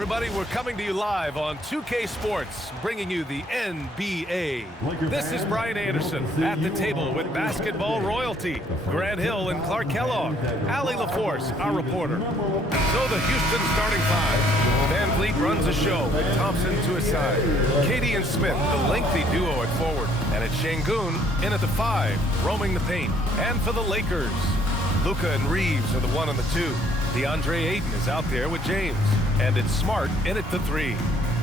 Everybody, we're coming to you live on 2K Sports, bringing you the NBA. This is Brian Anderson at the table with basketball royalty, Grant Hill and Clark Kellogg, Allie LaForce, our reporter. So the Houston starting five. Van Vliet runs the show with Thompson to his side. Katie and Smith, the lengthy duo at forward. And it's Şengün in at the 5, roaming the paint. And for the Lakers, Luka and Reeves are the 1 and the 2. DeAndre Ayton is out there with James. And it's Smart in at the 3.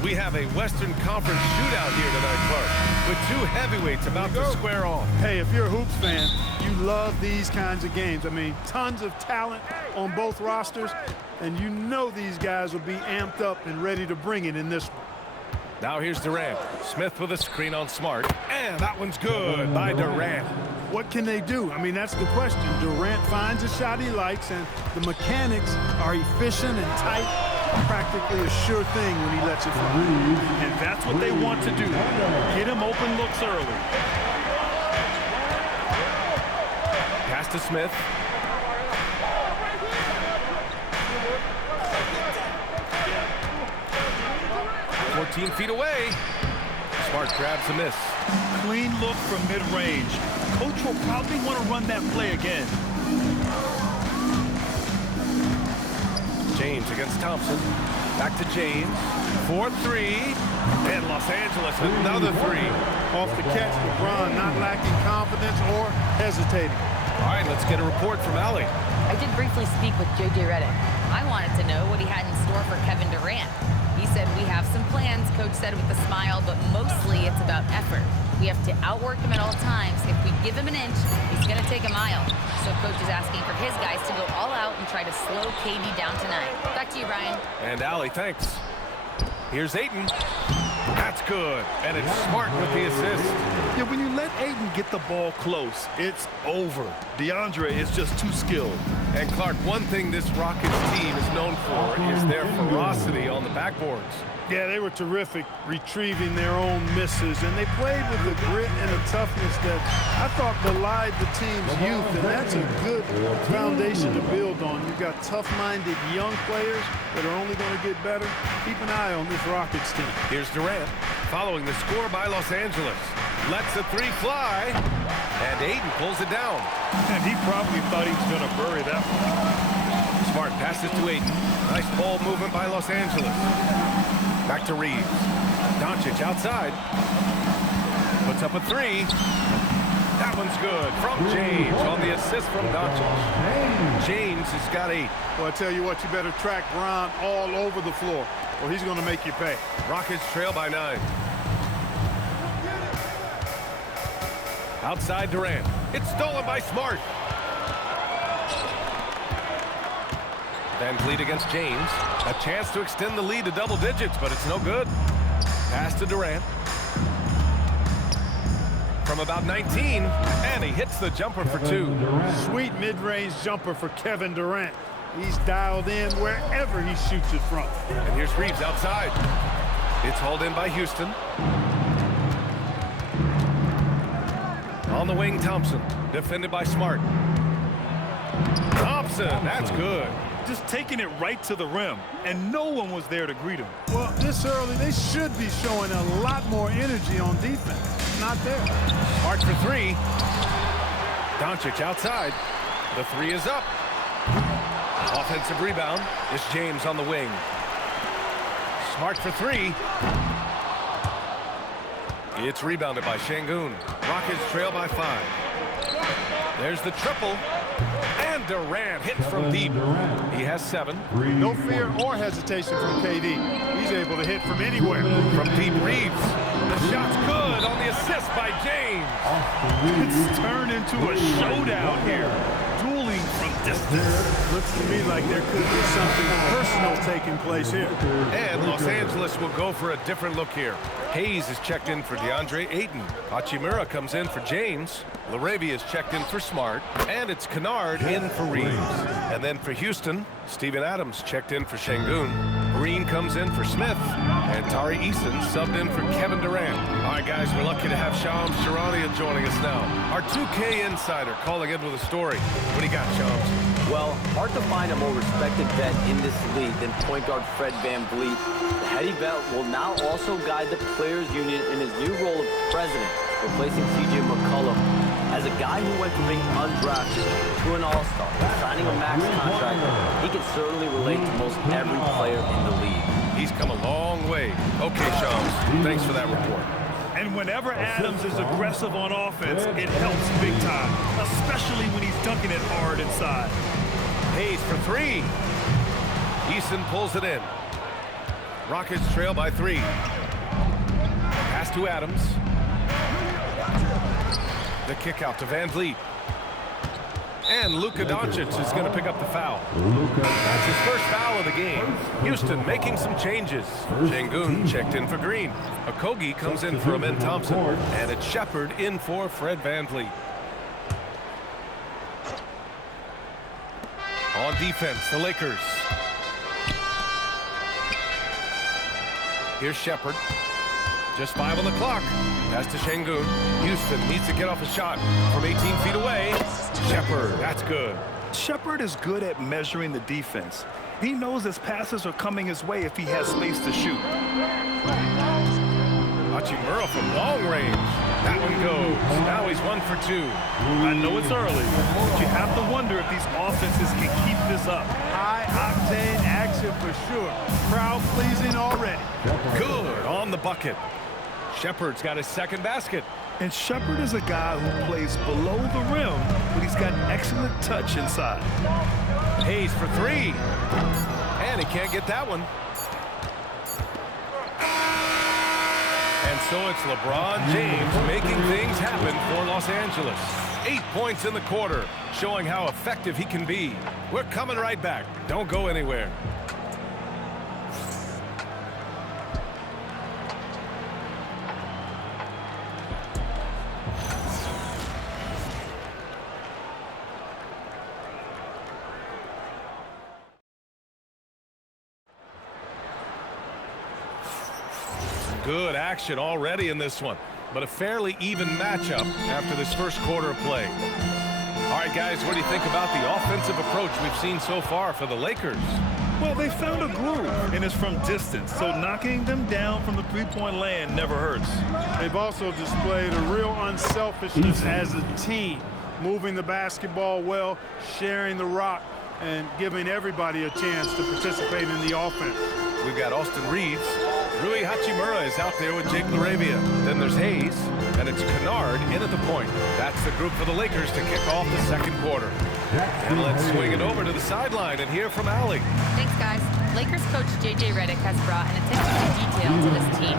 We have a Western Conference shootout here tonight, Clark, with 2 heavyweights about to square off. Hey, if you're a Hoops fan, you love these kinds of games. I mean, tons of talent on both rosters, and you know these guys will be amped up and ready to bring it in this one. Now here's Durant. Smith with a screen on Smart. And that one's good by Durant. What can they do? I mean, that's the question. Durant finds a shot he likes, and the mechanics are efficient and tight. Practically a sure thing when he lets it fly. And that's what they want to do. Get him open looks early. Pass to Smith. "14 feet away. Smart grabs the miss. Clean look from mid-range. Coach will probably want to run that play again. James against Thompson. Back to James. 4-3. And Los Angeles another 3. Off the catch, LeBron not lacking confidence or hesitating. All right, let's get a report from Allie. I did briefly speak with J.J. Redick. I wanted to know what he had in store for Kevin Durant. He said, "We have some plans," Coach said with a smile, "but mostly it's about effort. We have to outwork him at all times. If we give him an inch, he's going to take a mile." So Coach is asking for his guys to go all out and try to slow KD down tonight. Back to you, Brian. And Allie, thanks. Here's Ayton. That's good. And it's Smart with the assist. Yeah, when you let Ayton get the ball close, it's over. DeAndre is just too skilled. And Clark, one thing this Rockets team is known for is their ferocity on the backboards. Yeah, they were terrific retrieving their own misses, and they played with a grit and a toughness that I thought belied the team's youth, and that's a good foundation to build on. You've got tough-minded young players that are only going to get better. Keep an eye on this Rockets team. Here's Durant following the score by Los Angeles. Lets the 3 fly, and Ayton pulls it down. And he probably thought he was going to bury that one. Smart passes to Ayton. Nice ball movement by Los Angeles. Back to Reeves. Doncic outside. Puts up a 3. That one's good from James on the assist from Doncic. James has got 8. Well, I tell you what, you better track Bron all over the floor, or he's going to make you pay. Rockets trail by 9. Outside Durant. It's stolen by Smart. Van Vliet against James. A chance to extend the lead to double digits, but it's no good. Pass to Durant. From about 19, and he hits the jumper for 2. Sweet mid-range jumper for Kevin Durant. He's dialed in wherever he shoots it from. And here's Reeves outside. It's hauled in by Houston. On the wing, Thompson. Defended by Smart. Thompson, that's good. Just taking it right to the rim, and no one was there to greet him. Well, this early, they should be showing a lot more energy on defense. Not there. Smart for 3. Doncic outside. The 3 is up. Offensive rebound. It's James on the wing. Smart for 3. It's rebounded by Şengün. Rockets trail by 5. There's the triple. And Durant hits from deep. He has 7. No fear or hesitation from KD. He's able to hit from anywhere. From deep, Reeves. The shot's good on the assist by James. It's turned into a showdown here. Dueling from distance. Looks to me like there could be something personal taking place here. And Los Angeles will go for a different look here. Hayes is checked in for DeAndre Ayton. Hachimura comes in for James. LaRavia is checked in for Smart. And it's Kennard in for Reeves. And then for Houston, Steven Adams checked in for Şengün. Green comes in for Smith, and Tari Eason subbed in for Kevin Durant. All right, guys, we're lucky to have Shams Charania joining us now. Our 2K insider calling in with a story. What do you got, Shams? Well, hard to find a more respected vet in this league than point guard Fred VanVleet. The heady vet will now also guide the Players Union in his new role of president, replacing C.J. McCollum. As a guy who went from being undrafted to an all-star, signing a max contract, he can certainly relate to most every player in the league. He's come a long way. Okay, Shams, thanks for that report. And whenever Adams is aggressive on offense, it helps big time, especially when he's dunking it hard inside. Hayes for three. Eason pulls it in. Rockets trail by 3. Pass to Adams. The kick out to VanVleet. And Luka Doncic is going to pick up the foul. That's his first foul of the game. Houston making some changes. Şengün checked in for Green. Okogie comes in for Amen Thompson. And it's Shepard in for Fred VanVleet. On defense, the Lakers. Here's Shepard. Just 5 on the clock. Pass to Şengün. Houston needs to get off a shot from 18 feet away. Shepard, that's good. Shepard is good at measuring the defense. He knows his passes are coming his way if he has space to shoot. Hachimura from long range. That one goes. Now he's 1 for 2. I know it's early, but you have to wonder if these offenses can keep this up. High-octane action for sure. Crowd pleasing already. Good on the bucket. Shepard's got his second basket. And Shepard is a guy who plays below the rim, but he's got excellent touch inside. Hayes for 3. And he can't get that one. And so it's LeBron James making things happen for Los Angeles. 8 points in the quarter, showing how effective he can be. We're coming right back. Don't go anywhere. Good action already in this one, but a fairly even matchup after this first quarter of play. All right, guys, what do you think about the offensive approach we've seen so far for the Lakers? Well, they found a groove, and it's from distance, so knocking them down from the three-point land never hurts. They've also displayed a real unselfishness as a team, moving the basketball well, sharing the rock, and giving everybody a chance to participate in the offense. We've got Austin Reeves. Rui Hachimura is out there with Jake LaRavia. Then there's Hayes, and it's Kennard in at the point. That's the group for the Lakers to kick off the second quarter. And let's swing it over to the sideline and hear from Allie. Thanks, guys. Lakers coach J.J. Redick has brought an attention to detail to this team.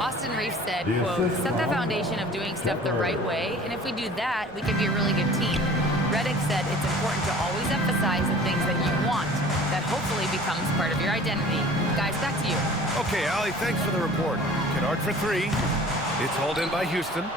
Austin Reeves said, quote, set the foundation of doing stuff the right way, and if we do that, we can be a really good team. Redick said it's important to always emphasize the things that you want. That hopefully becomes part of your identity. Guys, back to you. Okay, Allie, thanks for the report. Kennard for 3. It's hauled in by Houston.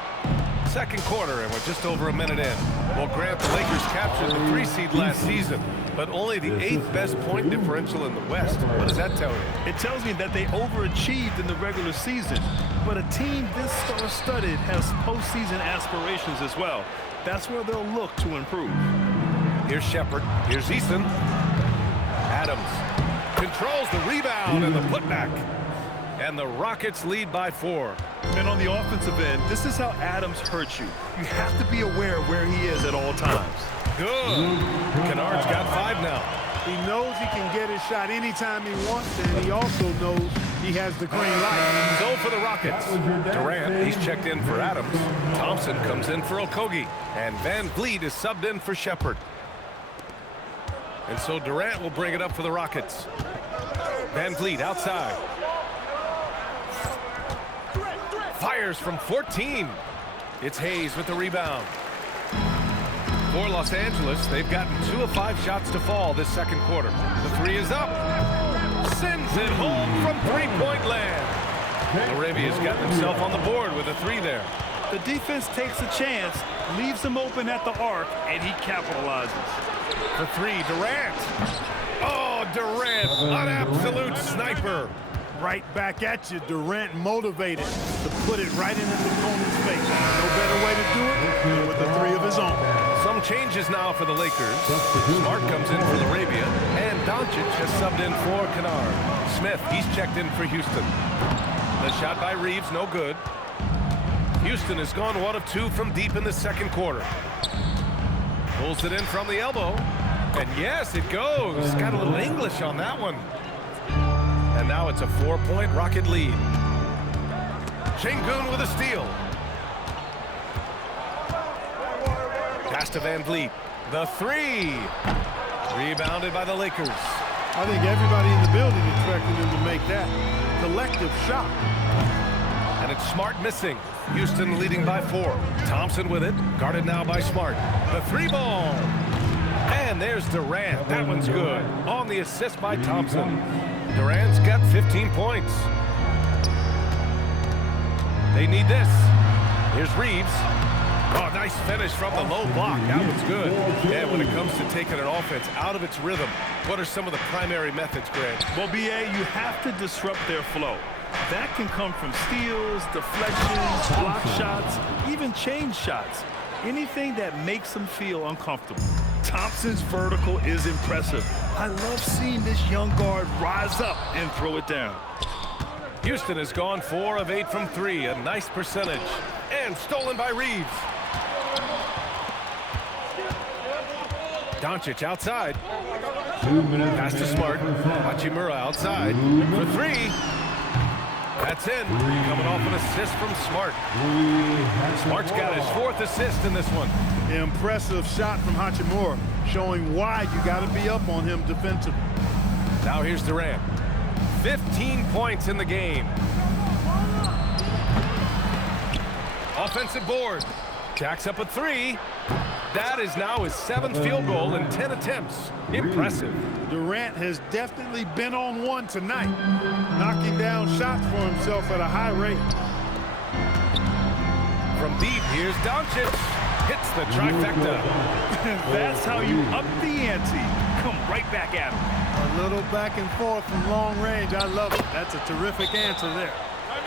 Second quarter, and we're just over a minute in. Well, Grant, the Lakers captured the 3 seed last season, but only the 8th best point differential in the West. What does that tell you? It tells me that they overachieved in the regular season, but a team this star-studded has postseason aspirations as well. That's where they'll look to improve. Here's Shepard. Here's Eason. Adams controls the rebound and the putback. And the Rockets lead by 4. And on the offensive end, this is how Adams hurts you. You have to be aware of where he is at all times. Good. Kennard's got 5 now. He knows he can get his shot anytime he wants, and he also knows he has the green light. So for the Rockets, Durant, he's checked in for Adams. Thompson comes in for Okogie. And VanVleet is subbed in for Shepard. And so Durant will bring it up for the Rockets. VanVleet outside. Fires from 14. It's Hayes with the rebound. For Los Angeles, they've gotten 2 of 5 shots to fall this second quarter. The 3 is up. Sends it home from three-point land. LaRavia's gotten himself on the board with a 3 there. The defense takes a chance, leaves him open at the arc, and he capitalizes. For 3, Durant. Oh, Durant, an absolute sniper. Right back at you, Durant motivated to put it right in his opponent's face. No better way to do it than with the three of his own. Some changes now for the Lakers. Smart comes in for Arabia, and Doncic has subbed in for Kennard. Smith, he's checked in for Houston. The shot by Reeves, no good. Houston has gone 1 of 2 from deep in the second quarter. Pulls it in from the elbow. And yes, it goes. Got a little English on that one. And now it's a 4-point Rocket lead. Şengün with a steal. Pass to Van Vliet. The 3. Rebounded by the Lakers. I think everybody in the building expected him to make that collective shot. And it's Smart missing. Houston leading by 4. Thompson with it. Guarded now by Smart. The 3 ball. And there's Durant. That one's good. On the assist by Thompson. Durant's got 15 points. They need this. Here's Reeves. Oh, nice finish from the low block. That one's good. And when it comes to taking an offense out of its rhythm, what are some of the primary methods, Grant? Well, B.A., you have to disrupt their flow. That can come from steals, deflections, block shots, even change shots. Anything that makes them feel uncomfortable. Thompson's vertical is impressive. I love seeing this young guard rise up and throw it down. Houston has gone 4 of 8 from 3, a nice percentage. And stolen by Reeves. Doncic outside. Pass to Smart. Hachimura outside for 3. That's in. Coming off an assist from Smart. Smart's got his 4th assist in this one. Impressive shot from Hachimura, showing why you got to be up on him defensively. Now here's Durant. 15 points in the game. Offensive board. Jacks up a 3. That is now his 7th field goal in 10 attempts. Impressive. Durant has definitely been on one tonight, knocking down shots for himself at a high rate. From deep, here's Doncic. Hits the trifecta. That's how you up the ante. Come right back at him. A little back and forth from long range. I love it. That's a terrific answer there.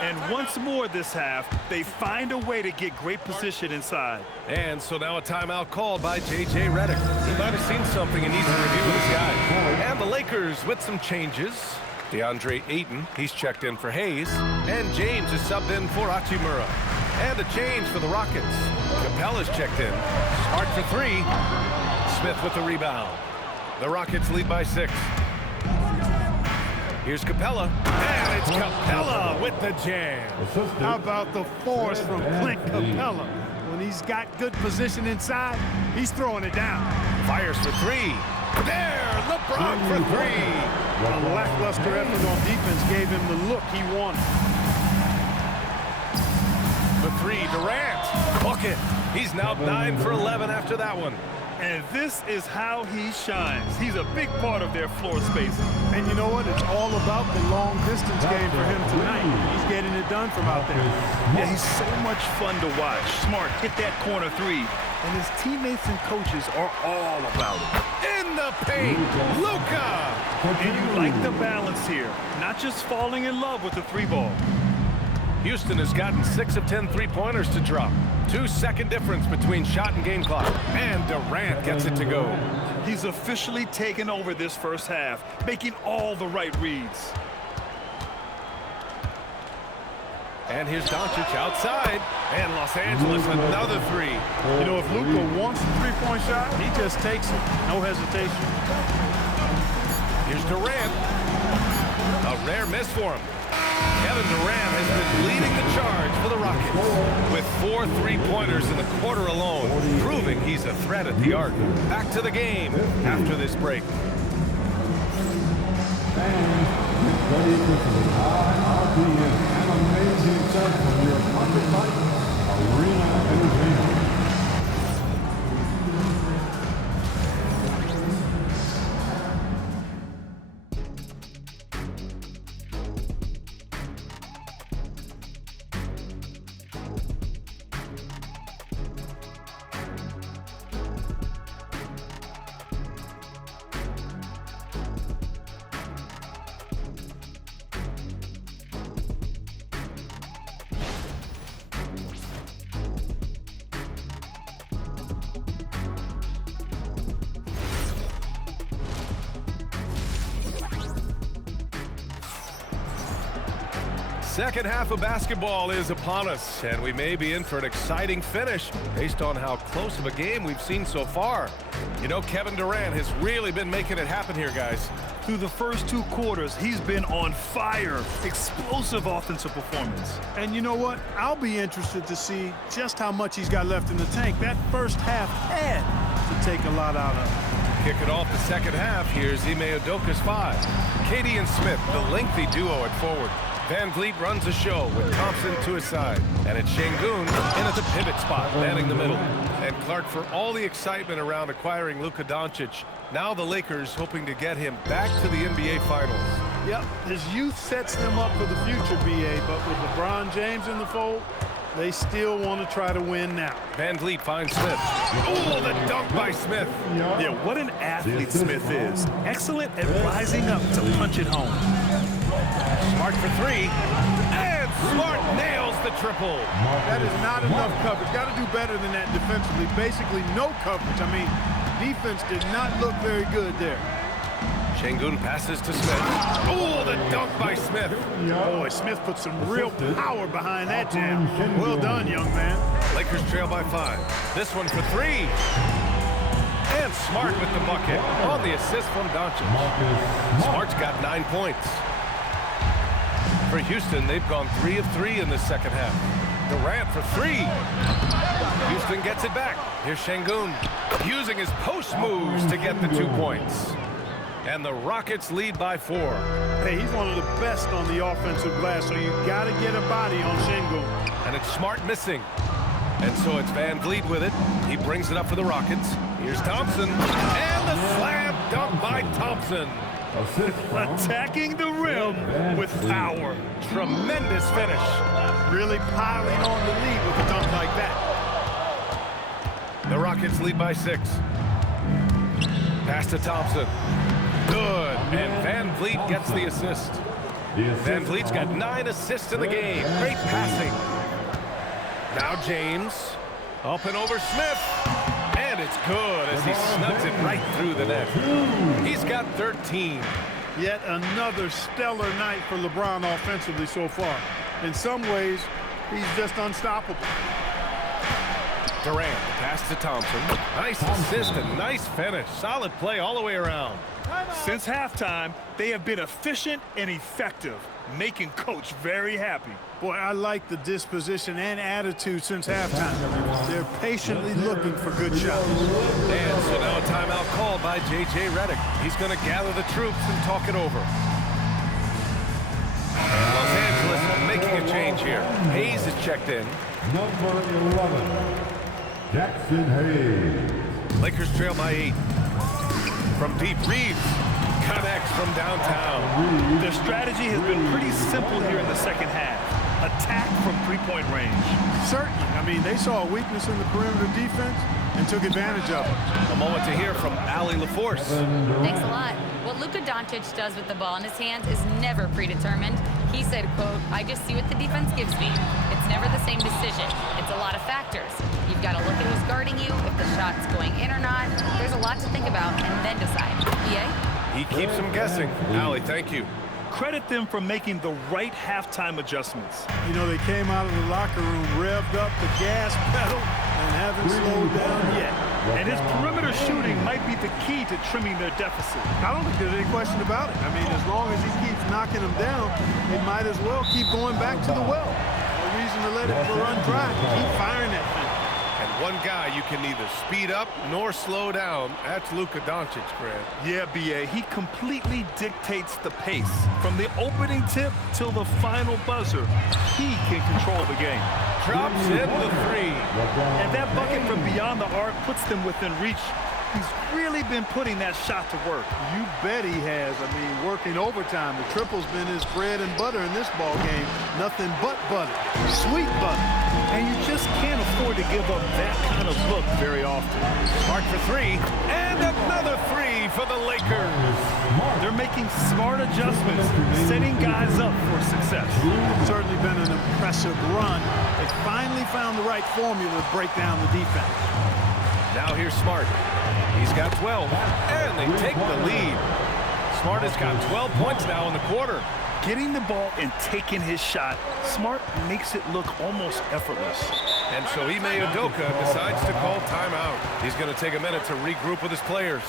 And once more this half, they find a way to get great position inside. And so now a timeout called by J.J. Redick. He might have seen something and needs to review with his guy. And the Lakers with some changes. DeAndre Ayton, he's checked in for Hayes. And James is subbed in for Hachimura. And a change for the Rockets. Capella's checked in. Smart for 3. Smith with the rebound. The Rockets lead by 6. Here's Capella, and it's Capella with the jam. How about the force from Clint Capella? When he's got good position inside, he's throwing it down. Fires for 3. There, LeBron for 3. A lackluster effort on defense gave him the look he wanted. For 3, Durant. Bucket. He's now 9 for 11 after that one. And this is how he shines. He's a big part of their floor space. And you know what? It's all about the long distance game for him tonight. He's getting it done from out there. Yeah, he's so much fun to watch. Smart hit that corner 3. And his teammates and coaches are all about it. In the paint, Luka. And you like the balance here. Not just falling in love with the 3 ball. Houston has gotten 6 of 10 3-pointers to drop. 2-second difference between shot and game clock. And Durant gets it to go. He's officially taken over this first half, making all the right reads. And here's Doncic outside. And Los Angeles another 3. You know, if Luka wants a 3-point shot, he just takes it. No hesitation. Here's Durant. A rare miss for him. Kevin Durant has been leading the charge for the Rockets with 4 3-pointers in the quarter alone, proving he's a threat at the arc. Back to the game after this break. second half of basketball is upon us, and we may be in for an exciting finish based on how close of a game we've seen so far. You know, Kevin Durant has really been making it happen here, guys. Through the first 2 quarters, he's been on fire. Explosive offensive performance. And you know what? I'll be interested to see just how much he's got left in the tank. That first half had to take a lot out of him. Kick it off the second half. Here's Ime Udoka's 5. Katie and Smith, the lengthy duo at forward. Van Vliet runs the show with Thompson to his side. And it's Şengün in at the pivot spot, manning the middle. And Clark, for all the excitement around acquiring Luka Doncic, now the Lakers hoping to get him back to the NBA Finals. Yep, his youth sets them up for the future, B.A., but with LeBron James in the fold, they still want to try to win now. Van Vliet finds Smith. Oh, the dunk by Smith. Yeah, what an athlete Smith is. Excellent at rising up to punch it home. Smart for 3. And Smart nails the triple. That is not enough coverage. Got to do better than that defensively. Basically no coverage. I mean, defense did not look very good there. Şengün passes to Smith. Oh, the dunk by Smith. Boy, Smith put some real power behind that jam. Well done, young man. Lakers trail by 5. This one for 3. And Smart with the bucket on the assist from Doncic. Smart's got 9 points. For Houston, they've gone 3 of 3 in the second half. Durant for 3. Houston gets it back. Here's Şengün using his post moves to get the 2 points. And the Rockets lead by 4. Hey, he's one of the best on the offensive glass, so you got to get a body on Şengün. And it's Smart missing. And so it's Van Vliet with it. He brings it up for the Rockets. Here's Thompson. And the slam dunk by Thompson. Attacking the rim with power. Tremendous finish. Really piling on the lead with a dunk like that. The Rockets lead by 6. Pass to Thompson. Good. And Van Vliet gets the assist. Van Vliet's got 9 assists in the game. Great passing. Now James. Up and over Smith. And it's good as he snugs it right through the net. He's got 13. Yet another stellar night for LeBron offensively so far. In some ways, he's just unstoppable. Durant, pass to Thompson. Nice assist and nice finish. Solid play all the way around. Since halftime, they have been efficient and effective, making Coach very happy. Boy, I like the disposition and attitude since halftime. They're patiently looking for good shots. And so now a timeout called by J.J. Redick. He's going to gather the troops and talk it over. Los Angeles making a change here. Hayes is checked in. Number 11, Jackson Hayes. Lakers trail by 8. From deep, Reeves connects from downtown. Their strategy has been pretty simple here in the second half. Attack from 3-point range. Certainly. I mean, they saw a weakness in the perimeter defense and took advantage of it. A moment to hear from Allie LaForce. Thanks a lot. What Luka Doncic does with the ball in his hands is never predetermined. He said, quote, "I just see what the defense gives me. It's never the same decision. It's a lot of factors. You've got to look at who's guarding you, if the shot's going in or not. There's a lot to think about and then decide." EA? He keeps them guessing. Allie, thank you. Credit them for making the right halftime adjustments. You know, they came out of the locker room, revved up the gas pedal, and haven't slowed down yet. And his perimeter shooting might be the key to trimming their deficit. I don't think there's any question about it. I mean, as long as he keeps knocking them down, they might as well keep going back to the well. No reason to let it run dry. Keep firing that thing. And one guy you can neither speed up nor slow down. That's Luka Doncic, Grant. Yeah, B.A., he completely dictates the pace. From the opening tip till the final buzzer, he can control the game. Drops in the 3. And that bucket from beyond the arc puts them within reach. He's really been putting that shot to work. You bet he has. I mean, working overtime. The triple's been his bread and butter in this ball game. Nothing but butter. Sweet butter. And you just can't afford to give up that kind of look very often. Smart for 3. And another 3 for the Lakers. They're making smart adjustments, setting guys up for success. It's certainly been an impressive run. They finally found the right formula to break down the defense. Now here's Smart. He's got 12, and they take the lead. Smart has got 12 points now in the quarter. getting the ball and taking his shot. Smart makes it look almost effortless. And so Ime Udoka decides to call timeout. He's going to take a minute to regroup with his players.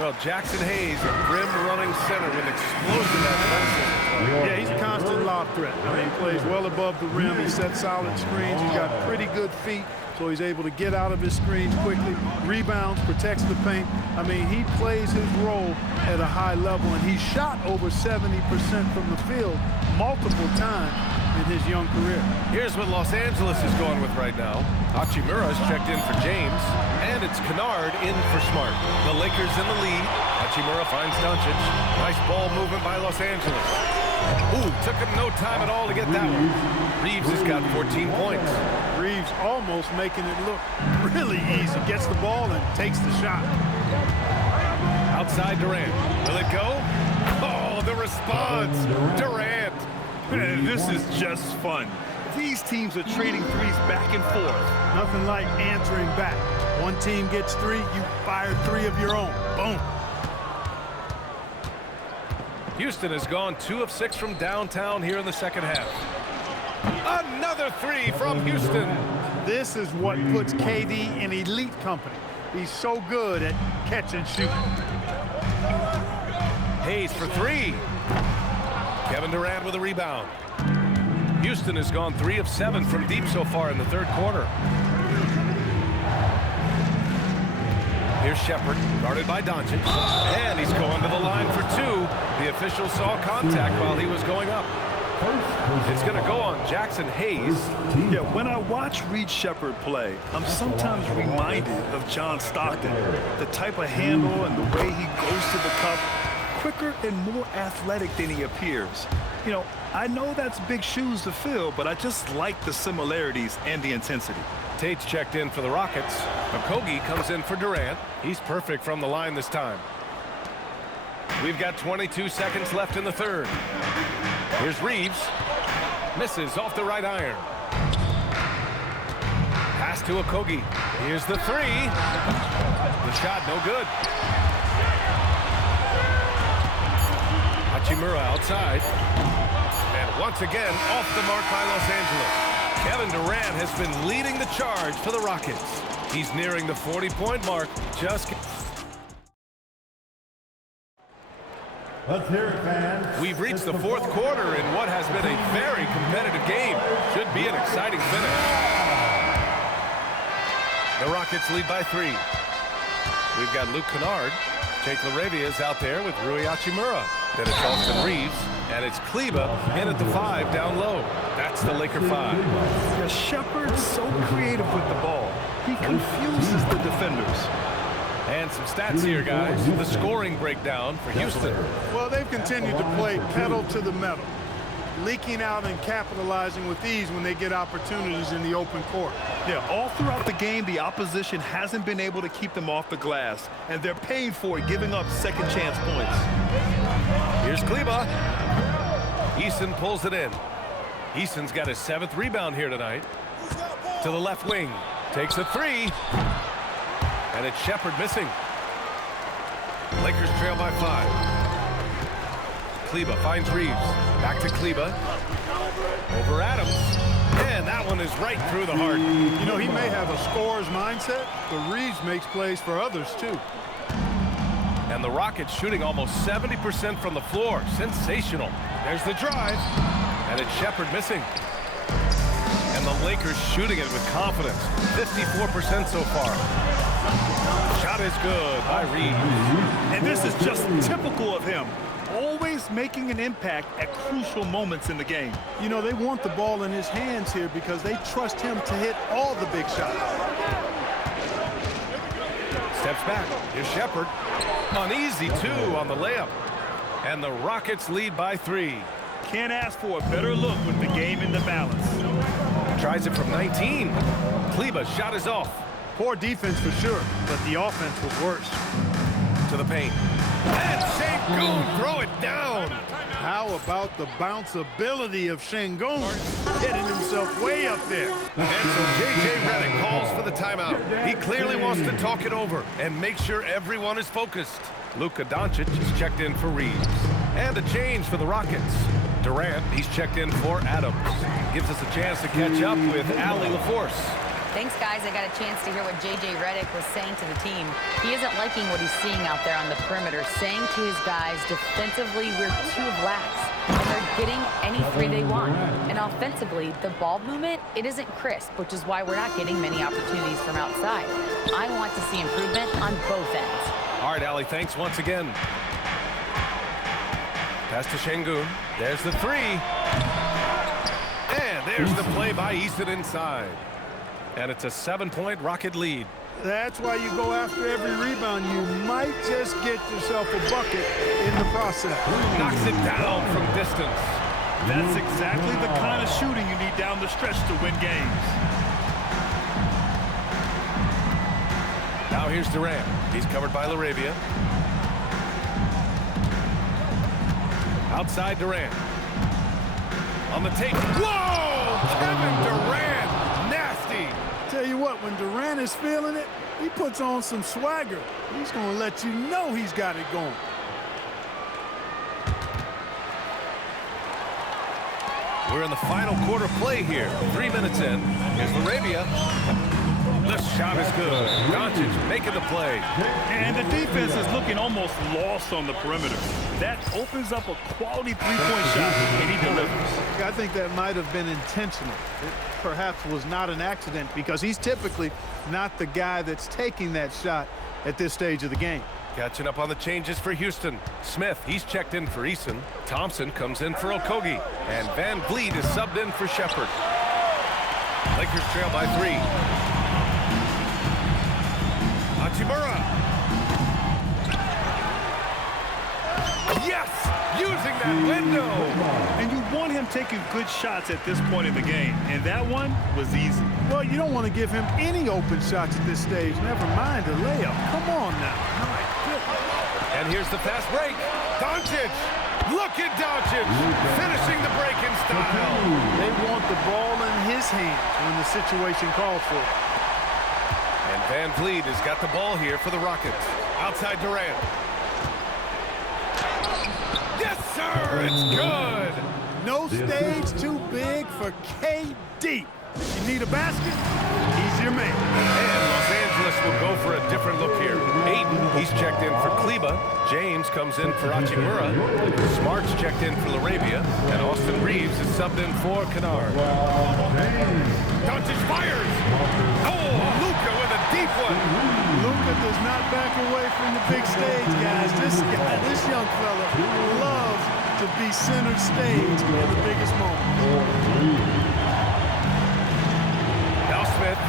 Well, Jackson Hayes, a rim-running center with explosive athleticism. Yeah, he's a constant lob threat. I mean, he plays well above the rim. He sets solid screens. He's got pretty good feet, so he's able to get out of his screens quickly, rebounds, protects the paint. I mean, he plays his role at a high level, and he shot over 70% from the field multiple times in his young career. Here's what Los Angeles is going with right now. Hachimura's checked in for James, and it's Kennard in for Smart. The Lakers in the lead. Hachimura finds Doncic. Nice ball movement by Los Angeles. Ooh, took him no time at all to get that one. Reeves has got 14 points. Reeves almost making it look really easy. Gets the ball and takes the shot. Outside Durant. Will it go? Oh, the response. Durant. Man, this is just fun. These teams are trading threes back and forth. Nothing like answering back. One team gets 3, you fire 3 of your own. Boom. Houston has gone 2 of 6 from downtown here in the second half. Another 3 from Houston. This is what puts KD in elite company. He's so good at catch and shoot. Hayes for 3. Kevin Durant with a rebound. Houston has gone 3 of 7 from deep so far in the third quarter. Here's Shepherd, guarded by Doncic, and he's going to the line for 2. The official saw contact while he was going up. It's going to go on Jackson Hayes. Yeah, when I watch Reed Shepherd play, I'm sometimes reminded of John Stockton. The type of handle and the way he goes to the cup, quicker and more athletic than he appears. You know, I know that's big shoes to fill, but I just like the similarities and the intensity. Tate's checked in for the Rockets. Okogie comes in for Durant. He's perfect from the line this time. We've got 22 seconds left in the third. Here's Reeves. Misses off the right iron. Pass to Okogie. Here's the 3. The shot no good. Hachimura outside. And once again, off the mark by Los Angeles. Kevin Durant has been leading the charge for the Rockets. He's nearing the 40-point mark. Let's hear it, fans. We've reached the fourth quarter in what has been a very competitive game. Should be an exciting finish. The Rockets lead by 3. We've got Luke Kennard. Jake LaRavia's out there with Rui Hachimura. Then it's Austin Reeves, and it's Kleba in at the 5 down low. That's the Laker 5. Yeah, Shepherd's so creative with the ball. He confuses the defenders. And some stats here, guys. The scoring breakdown for Houston. Well, they've continued to play pedal to the metal, leaking out and capitalizing with ease when they get opportunities in the open court. Yeah, all throughout the game, the opposition hasn't been able to keep them off the glass, and they're paying for it, giving up second chance points. Here's Kleba. Eason pulls it in. Eason's got his 7th rebound here tonight. To the left wing. Takes a 3. And it's Shepherd missing. Lakers trail by 5. Kleba finds Reeves. Back to Kleba. Over Adams. And that one is right through the heart. You know, he may have a scorer's mindset, but Reeves makes plays for others, too. And the Rockets shooting almost 70% from the floor. Sensational. There's the drive. And it's Shepherd missing. And the Lakers shooting it with confidence. 54% so far. Shot is good by Reeves. And this is just typical of him. Always making an impact at crucial moments in the game. You know, they want the ball in his hands here because they trust him to hit all the big shots. Steps back. Here's Shepherd. Uneasy, too, on the layup. And the Rockets lead by 3. Can't ask for a better look with the game in the balance. Tries it from 19. Kleba's shot is off. Poor defense for sure, but the offense was worse. To the paint. And Sengun throw it down. How about the bounceability of Sengun? Hitting himself way up there. And so J.J. Redick calls for the timeout. He clearly wants to talk it over and make sure everyone is focused. Luka Doncic is checked in for Reeves. And a change for the Rockets. Durant, he's checked in for Adams. Gives us a chance to catch up with Allie LaForce. Thanks, guys. I got a chance to hear what J.J. Redick was saying to the team. He isn't liking what he's seeing out there on the perimeter, saying to his guys, defensively, we're too lax, and they're getting any three they want. And offensively, the ball movement, it isn't crisp, which is why we're not getting many opportunities from outside. I want to see improvement on both ends. All right, Allie, thanks once again. Pass to Şengün. There's the three. And there's the play by Easton inside. And it's a 7-point Rocket lead. That's why you go after every rebound. You might just get yourself a bucket in the process. Knocks it down from distance. That's exactly the kind of shooting you need down the stretch to win games. Now here's Durant. He's covered by LaRavia. Outside Durant. On the take. Whoa! Kevin Durant! Nasty! Tell you what, when Durant is feeling it, he puts on some swagger. He's going to let you know he's got it going. We're in the final quarter play here. 3 minutes in. Here's LaRavia. The shot is good. Doncic making the play. And the defense is looking almost lost on the perimeter. That opens up a quality three-point shot, and he delivers. I think that might have been intentional. It perhaps was not an accident because he's typically not the guy that's taking that shot at this stage of the game. Catching up on the changes for Houston. Smith, he's checked in for Eason. Thompson comes in for Okogie. And Van Vliet is subbed in for Shepherd. Lakers trail by 3. Hachimura. Yes! Using that window! And you want him taking good shots at this point in the game. And that one was easy. Well, you don't want to give him any open shots at this stage. Never mind a layup. Come on now. My goodness. And here's the fast break. Doncic! Look at Doncic! Finishing the break in style. They want the ball in his hands when the situation calls for it. And Van Vliet has got the ball here for the Rockets. Outside Durant. Yes, sir! It's good! No stage too big for KD. You need a basket? He's your man. And Los Angeles will go for a different look here. Ayton, he's checked in for Kleba. James comes in for Hachimura. Smart's checked in for LaRavia. And Austin Reeves is subbed in for Kennard. Doncic fires! Oh, Luka with a deep one! Luka does not back away from the big stage, guys. This young fella loves to be center stage in the biggest moment. Now Smith.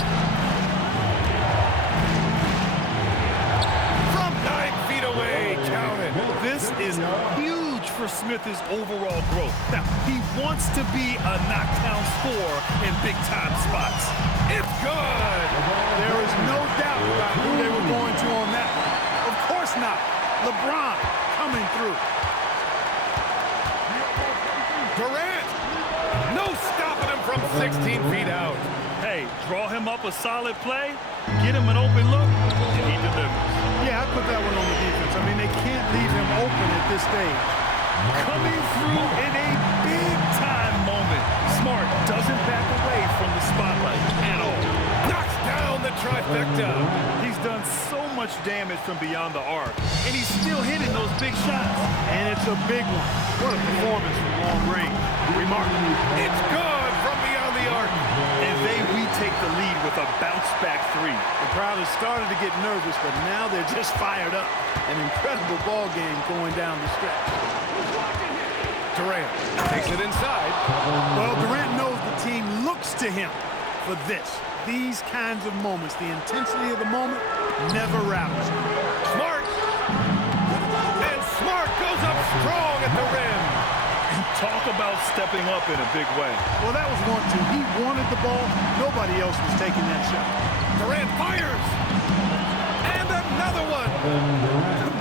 From 9 feet away, count it. This is huge for Smith's overall growth. Now, he wants to be a knockdown scorer in big-time spots. It's good! There is no doubt about who they were going to on that one. Of course not. LeBron coming through. Durant! No stopping him from 16 feet out. Hey, draw him up a solid play, get him an open look, and he delivers. Yeah, I put that one on the defense. I mean, they can't leave him open at this stage. Coming through in a big-time moment. Smart doesn't back away from the spotlight at all. Knocks down the trifecta. He's done so much damage from beyond the arc, and he's still hitting those big shots. And it's a big one. What a performance from long range. Remarkable. It's good from beyond the arc. And they retake the lead with a bounce-back three. The crowd has started to get nervous, but now they're just fired up. An incredible ball game going down the stretch. Durant takes it inside. Well, Durant knows the team looks to him for this. These kinds of moments, the intensity of the moment, never rattles. Smart. And Smart goes up strong at the rim. Talk about stepping up in a big way. Well, that was 1-2. He wanted the ball. Nobody else was taking that shot. Durant fires. And another one.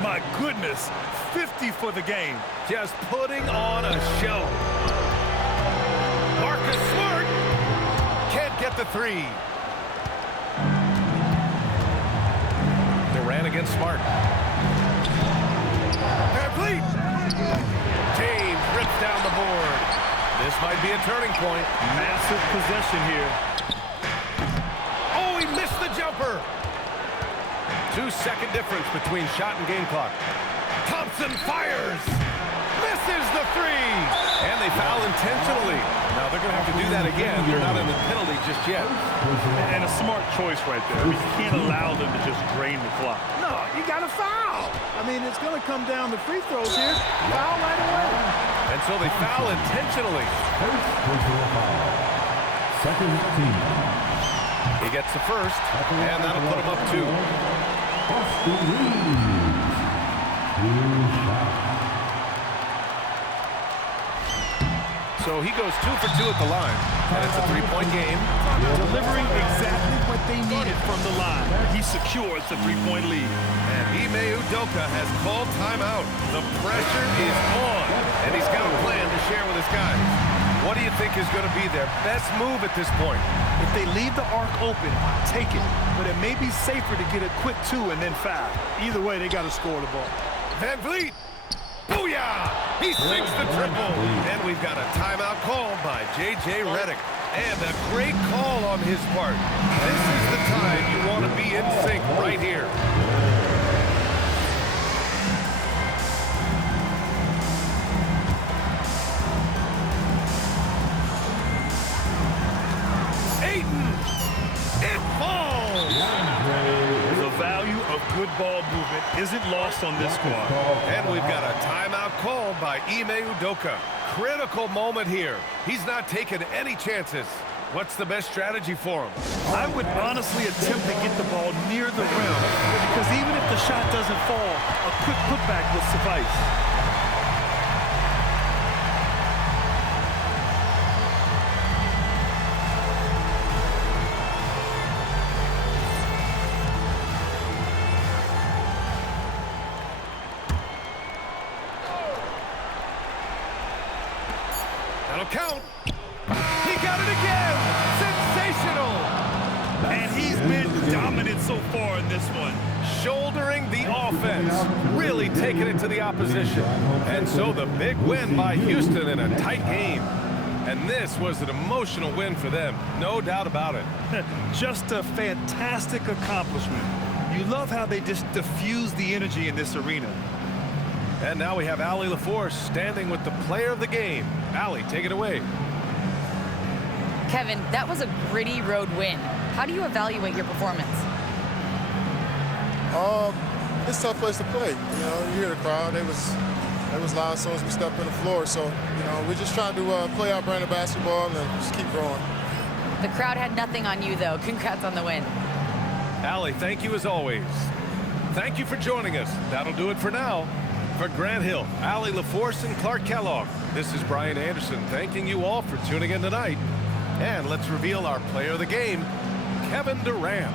My goodness, 50 for the game. Just putting on a show. Marcus Smart can't get the three. Durant against Smart. Van Vliet. James sprints down the board. This might be a turning point. Massive possession here. Oh, he missed the jumper. 2-second difference between shot and game clock. Thompson fires. Misses the three. And they foul intentionally. Now they're going to have to do that again. They're not in the penalty just yet. And a smart choice right there. You can't allow them to just drain the clock. No, you got to foul. I mean, it's going to come down to free throws here. Foul right away. And so they foul intentionally. Second team. He gets the first, and that'll put him up 2. Austin Reeves. 2 shots. So he goes 2 for 2 at the line, and it's a 3-point game. Delivering exactly what they needed from the line. He secures the 3-point lead. And Ime Udoka has called timeout. The pressure is on, and he's got a plan to share with his guys. What do you think is going to be their best move at this point? If they leave the arc open, take it. But it may be safer to get a quick 2 and then foul. Either way, they got to score the ball. Van Vliet. Booyah! He sinks the triple. And we've got a timeout called by J.J. Redick. And a great call on his part. This is the time you want to be in sync right here. Good ball movement isn't lost on this squad. And we've got a timeout called by Ime Udoka. Critical moment here. He's not taking any chances. What's the best strategy for him? I would honestly attempt to get the ball near the rim, because even if the shot doesn't fall, a quick putback will suffice. That'll count. He got it again. Sensational. And he's been dominant so far in this one. Shouldering the offense. Really taking it to the opposition. And so the big win by Houston in a tight game. And this was an emotional win for them. No doubt about it. Just a fantastic accomplishment. You love how they just diffuse the energy in this arena. And now we have Allie LaForce standing with the player of the game. Allie, take it away. Kevin, that was a gritty road win. How do you evaluate your performance? It's a tough place to play. You know, you hear the crowd. They was loud as soon as we stepped on the floor. So, you know, we're just trying to play our brand of basketball and just keep growing. The crowd had nothing on you, though. Congrats on the win. Allie, thank you as always. Thank you for joining us. That'll do it for now. For Grant Hill, Allie LaForce, and Clark Kellogg, this is Brian Anderson thanking you all for tuning in tonight. And let's reveal our player of the game, Kevin Durant.